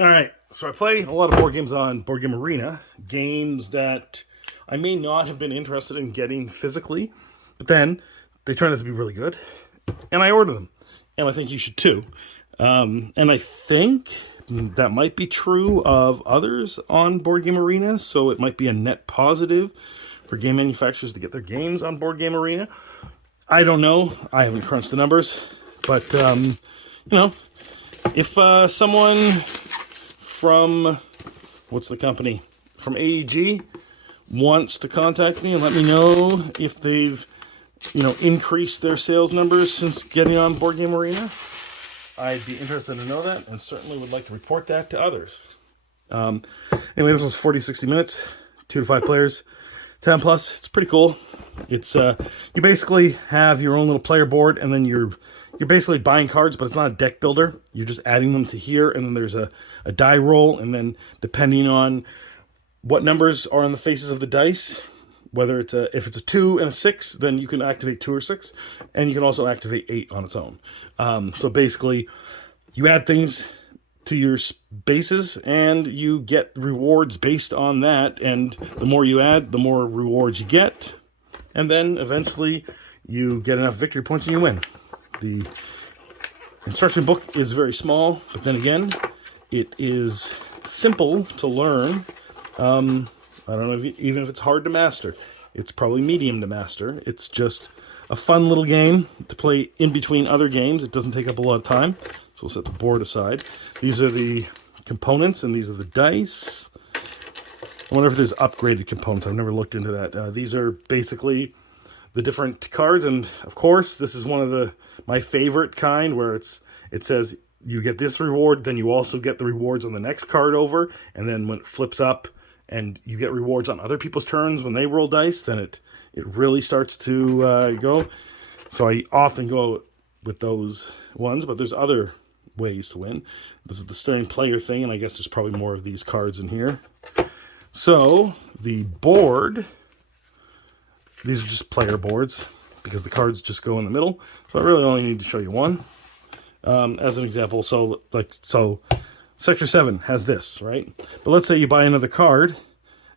All right, so I play a lot of board games on Board Game Arena, games that I may not have been interested in getting physically, but then they turned out to be really good, and I order them, and I think you should too. And I think that might be true of others on Board Game Arena, so it might be a net positive for game manufacturers to get their games on Board Game Arena. I don't know. I haven't crunched the numbers, but if someone from what's the company from AEG wants to contact me and let me know if they've increased their sales numbers since getting on Board Game Arena, I'd be interested to know that and certainly would like to report that to others. Anyway, this was 40-60 minutes, 2 to 5 players, 10 plus. It's pretty cool. It's you basically have your own little player board, and then you're basically buying cards, but it's not a deck builder. You're just adding them to here, and then there's a die roll, and then depending on what numbers are on the faces of the dice, whether if it's a 2 and a 6, then you can activate 2 or 6, and you can also activate 8 on its own. So basically, you add things to your bases, and you get rewards based on that, and the more you add, the more rewards you get, and then eventually you get enough victory points and you win. The instruction book is very small, but then again, it is simple to learn. I don't know even if it's hard to master. It's probably medium to master. It's just a fun little game to play in between other games. It doesn't take up a lot of time, so we'll set the board aside. These are the components, and these are the dice. I wonder if there's upgraded components. I've never looked into that. These are basically the different cards, and of course, this is one of my favorite kind, where it says you get this reward, then you also get the rewards on the next card over, and then when it flips up and you get rewards on other people's turns when they roll dice, then it really starts to go. So I often go with those ones, but there's other ways to win. This is the starting player thing, and I guess there's probably more of these cards in here. So the board, these are just player boards because the cards just go in the middle. So I really only need to show you one as an example. So Sector 7 has this, right? But let's say you buy another card,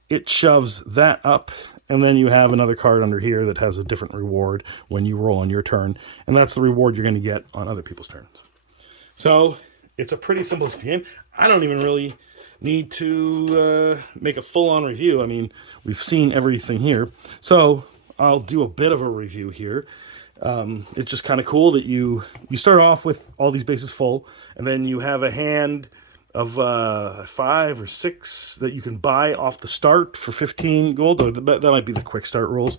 it shoves that up, and then you have another card under here that has a different reward when you roll on your turn, and that's the reward you're going to get on other people's turns. So it's a pretty simple game. I don't even really need to make a full-on review. I mean, we've seen everything here. So I'll do a bit of a review here. It's just kind of cool that you start off with all these bases full, and then you have a hand of 5 or 6 that you can buy off the start for 15 gold. Or that might be the quick start rules.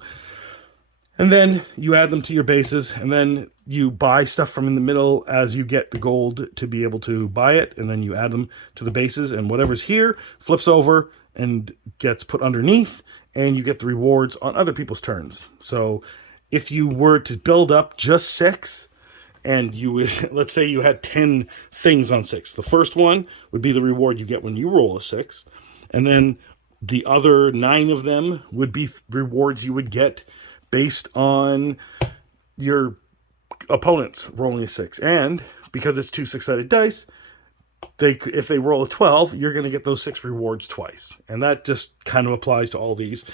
And then you add them to your bases, and then you buy stuff from in the middle as you get the gold to be able to buy it, and then you add them to the bases, and whatever's here flips over and gets put underneath, and you get the rewards on other people's turns. So if you were to build up just 6, and you would, let's say you had 10 things on 6. The first one would be the reward you get when you roll a 6. And then the other 9 of them would be rewards you would get based on your opponents rolling a 6. And because it's 2 6-sided dice, if they roll a 12, you're going to get those 6 rewards twice. And that just kind of applies to all these.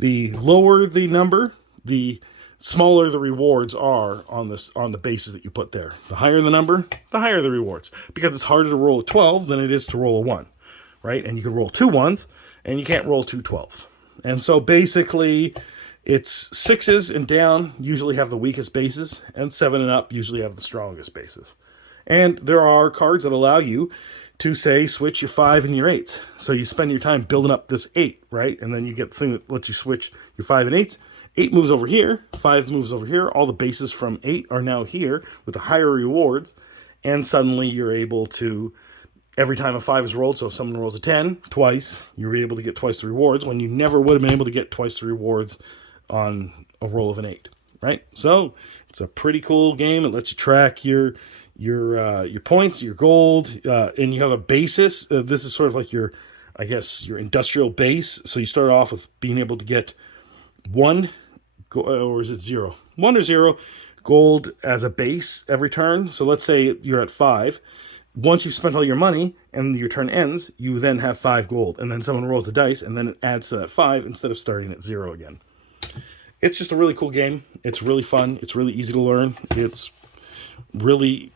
The lower the number, the smaller the rewards are on the bases that you put there. The higher the number, the higher the rewards. Because it's harder to roll a 12 than it is to roll a 1, right? And you can roll 2 1s, and you can't roll 2 12s. And so basically, it's 6s and down usually have the weakest bases, and 7 and up usually have the strongest bases. And there are cards that allow you to, say, switch your 5 and your 8s. So you spend your time building up this 8, right? And then you get the thing that lets you switch your 5 and 8s. 8 moves over here, 5 moves over here. All the bases from 8 are now here with the higher rewards. And suddenly you're able to, every time a 5 is rolled, so if someone rolls a 10 twice, you're able to get twice the rewards when you never would have been able to get twice the rewards on a roll of an 8, right? So it's a pretty cool game. It lets you track your points, your gold, and you have a basis. This is sort of like your industrial base. So you start off with being able to get 1, or is it 0? 1 or 0 gold as a base every turn. So let's say you're at 5. once you've spent all your money and your turn ends, you then have 5 gold. And then someone rolls the dice, and then it adds to that 5 instead of starting at 0 again. It's just a really cool game. It's really fun. It's really easy to learn. It's really,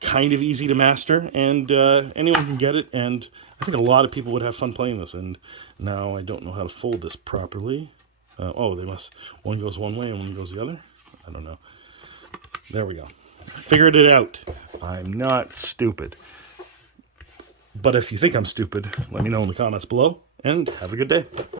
kind of easy to master. And anyone can get it. And I think a lot of people would have fun playing this. And now I don't know how to fold this properly. They must. One goes one way and one goes the other. I don't know. There we go. Figured it out. I'm not stupid. But if you think I'm stupid, let me know in the comments below, and have a good day.